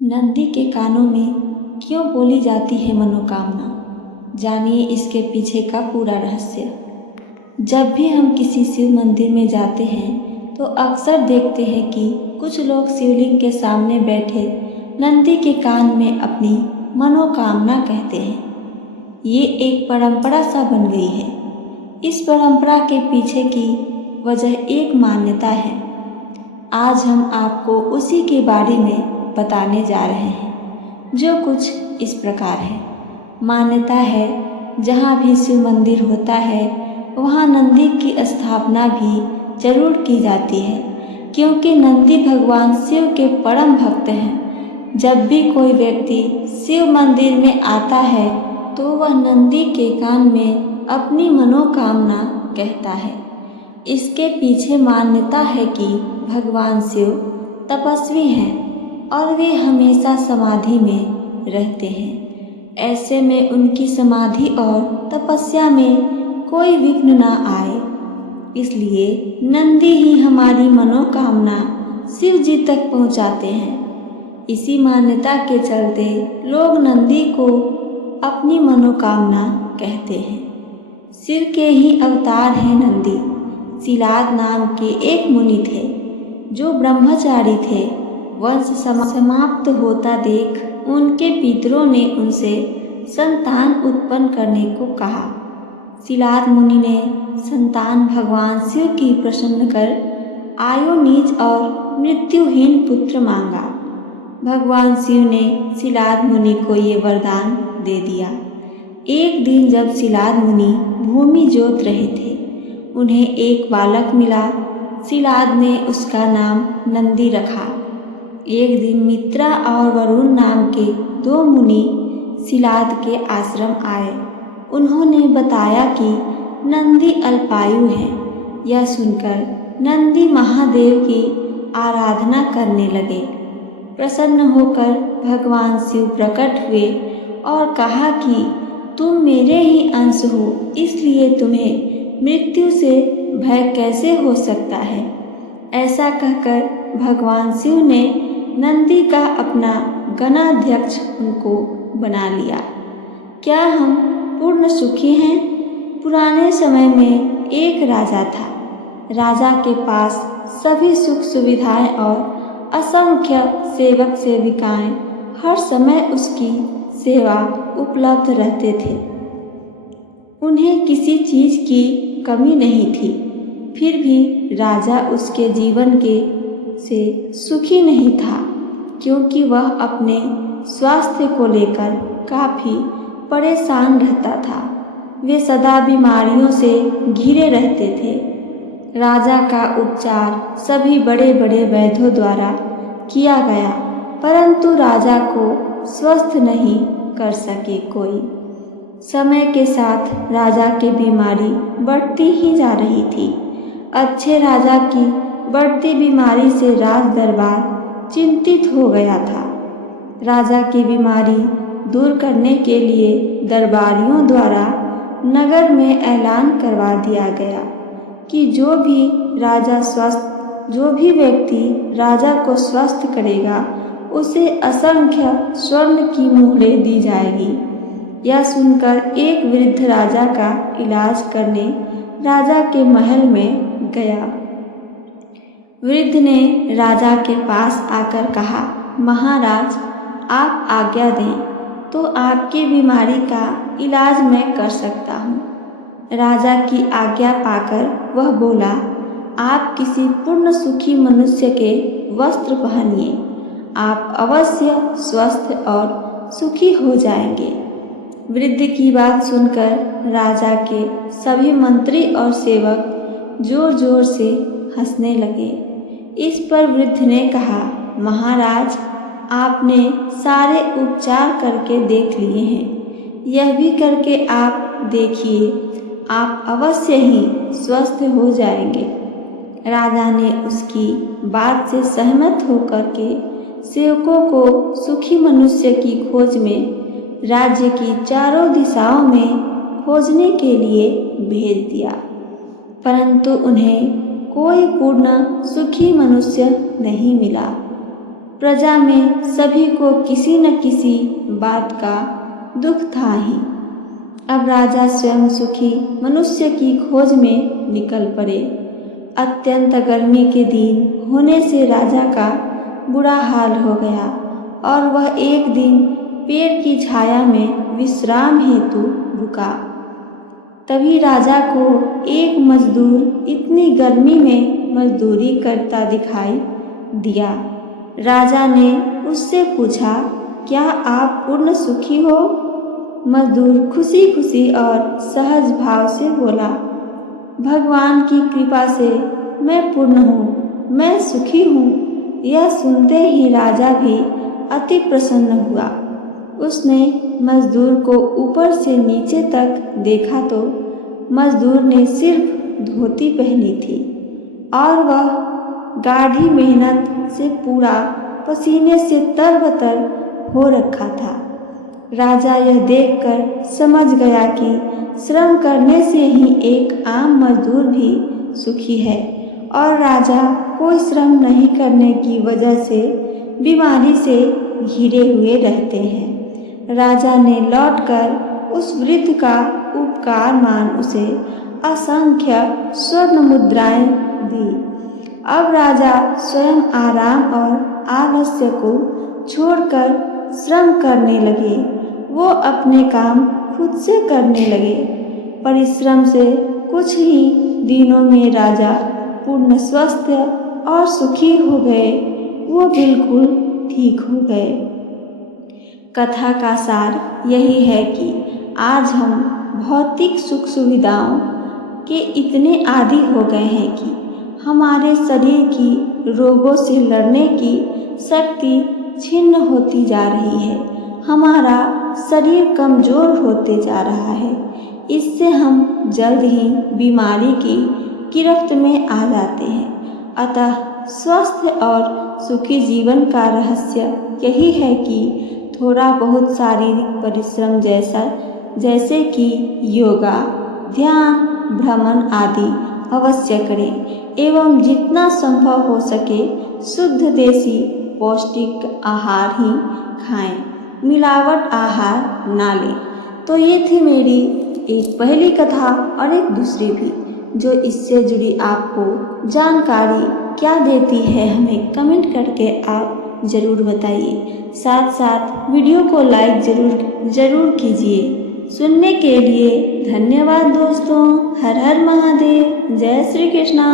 नंदी के कानों में क्यों बोली जाती है मनोकामना? जानिए इसके पीछे का पूरा रहस्य। जब भी हम किसी शिव मंदिर में जाते हैं तो अक्सर देखते हैं कि कुछ लोग शिवलिंग के सामने बैठे नंदी के कान में अपनी मनोकामना कहते हैं। ये एक परंपरा सा बन गई है। इस परंपरा के पीछे की वजह एक मान्यता है। आज हम आपको उसी के बारे में बताने जा रहे हैं, जो कुछ इस प्रकार है। मान्यता है, जहाँ भी शिव मंदिर होता है वहाँ नंदी की स्थापना भी जरूर की जाती है, क्योंकि नंदी भगवान शिव के परम भक्त हैं। जब भी कोई व्यक्ति शिव मंदिर में आता है तो वह नंदी के कान में अपनी मनोकामना कहता है। इसके पीछे मान्यता है कि भगवान शिव तपस्वी हैं और वे हमेशा समाधि में रहते हैं। ऐसे में उनकी समाधि और तपस्या में कोई विघ्न न आए, इसलिए नंदी ही हमारी मनोकामना शिव जी तक पहुंचाते हैं। इसी मान्यता के चलते लोग नंदी को अपनी मनोकामना कहते हैं। शिव के ही अवतार हैं नंदी। शिलाद नाम के एक मुनि थे जो ब्रह्मचारी थे। वंश समाप्त होता देख उनके पितरों ने उनसे संतान उत्पन्न करने को कहा। शिलाद मुनि ने संतान भगवान शिव की प्रसन्न कर आयोनीज और मृत्युहीन पुत्र मांगा। भगवान शिव ने शिलाद मुनि को ये वरदान दे दिया। एक दिन जब शिलाद मुनि भूमि जोत रहे थे, उन्हें एक बालक मिला। शिलाद ने उसका नाम नंदी रखा। एक दिन मित्रा और वरुण नाम के दो मुनि शिलाद के आश्रम आए। उन्होंने बताया कि नंदी अल्पायु है। यह सुनकर नंदी महादेव की आराधना करने लगे। प्रसन्न होकर भगवान शिव प्रकट हुए और कहा कि तुम मेरे ही अंश हो, इसलिए तुम्हें मृत्यु से भय कैसे हो सकता है। ऐसा कहकर भगवान शिव ने नंदी का अपना गणाध्यक्ष उनको बना लिया। क्या हम पूर्ण सुखी हैं? पुराने समय में एक राजा था। राजा के पास सभी सुख सुविधाएं और असंख्य सेवक सेविकाएं हर समय उसकी सेवा उपलब्ध रहते थे। उन्हें किसी चीज की कमी नहीं थी। फिर भी राजा उसके जीवन के से सुखी नहीं था, क्योंकि वह अपने स्वास्थ्य को लेकर काफी परेशान रहता था। वे सदा बीमारियों से घिरे रहते थे। राजा का उपचार सभी बड़े बड़े वैद्यों द्वारा किया गया, परंतु राजा को स्वस्थ नहीं कर सके कोई। समय के साथ राजा की बीमारी बढ़ती ही जा रही थी। अच्छे राजा की बढ़ती बीमारी से राज दरबार चिंतित हो गया था। राजा की बीमारी दूर करने के लिए दरबारियों द्वारा नगर में ऐलान करवा दिया गया कि जो भी व्यक्ति राजा को स्वस्थ करेगा उसे असंख्य स्वर्ण की मोहरें दी जाएगी। यह सुनकर एक वृद्ध राजा का इलाज करने राजा के महल में गया। वृद्ध ने राजा के पास आकर कहा, महाराज, आप आज्ञा दें तो आपकी बीमारी का इलाज मैं कर सकता हूँ। राजा की आज्ञा पाकर वह बोला, आप किसी पूर्ण सुखी मनुष्य के वस्त्र पहनिए। आप अवश्य स्वस्थ और सुखी हो जाएंगे। वृद्ध की बात सुनकर राजा के सभी मंत्री और सेवक जोर जोर से हंसने लगे। इस पर वृद्ध ने कहा, महाराज, आपने सारे उपचार करके देख लिए हैं। यह भी करके आप देखिए, आप अवश्य ही स्वस्थ हो जाएंगे। राजा ने उसकी बात से सहमत होकर के सेवकों को सुखी मनुष्य की खोज में राज्य की चारों दिशाओं में खोजने के लिए भेज दिया, परंतु उन्हें कोई पूर्ण सुखी मनुष्य नहीं मिला। प्रजा में सभी को किसी न किसी बात का दुख था ही। अब राजा स्वयं सुखी मनुष्य की खोज में निकल पड़े। अत्यंत गर्मी के दिन होने से राजा का बुरा हाल हो गया और वह एक दिन पेड़ की छाया में विश्राम हेतु रुका। तभी राजा को एक मजदूर इतनी गर्मी में मजदूरी करता दिखाई दिया। राजा ने उससे पूछा, क्या आप पूर्ण सुखी हो? मजदूर खुशी खुशी और सहज भाव से बोला, भगवान की कृपा से मैं पूर्ण हूँ, मैं सुखी हूँ। यह सुनते ही राजा भी अति प्रसन्न हुआ। उसने मजदूर को ऊपर से नीचे तक देखा तो मजदूर ने सिर्फ धोती पहनी थी और वह गाढ़ी मेहनत से पूरा पसीने से तरबतर हो रखा था। राजा यह देखकर समझ गया कि श्रम करने से ही एक आम मजदूर भी सुखी है और राजा कोई श्रम नहीं करने की वजह से बीमारी से घिरे हुए रहते हैं। राजा ने लौटकर उस वृद्ध का उपकार मान उसे असंख्य स्वर्ण मुद्राएं दी। अब राजा स्वयं आराम और आलस्य को छोड़कर श्रम करने लगे। वो अपने काम खुद से करने लगे। परिश्रम से कुछ ही दिनों में राजा पूर्ण स्वस्थ और सुखी हो गए। वो बिल्कुल ठीक हो गए। कथा का सार यही है कि आज हम भौतिक सुख सुविधाओं के इतने आदी हो गए हैं कि हमारे शरीर की रोगों से लड़ने की शक्ति छिन्न होती जा रही है। हमारा शरीर कमज़ोर होते जा रहा है। इससे हम जल्द ही बीमारी की गिरफ्त में आ जाते हैं। अतः स्वस्थ और सुखी जीवन का रहस्य यही है कि थोड़ा बहुत शारीरिक परिश्रम जैसे कि योगा, ध्यान, भ्रमण आदि अवश्य करें एवं जितना संभव हो सके शुद्ध देसी पौष्टिक आहार ही खाएं, मिलावट आहार ना लें। तो ये थी मेरी एक पहली कथा और एक दूसरी भी, जो इससे जुड़ी आपको जानकारी क्या देती है हमें कमेंट करके आप ज़रूर बताइए। साथ साथ वीडियो को लाइक ज़रूर कीजिए। सुनने के लिए धन्यवाद दोस्तों। हर हर महादेव। जय श्री कृष्णा।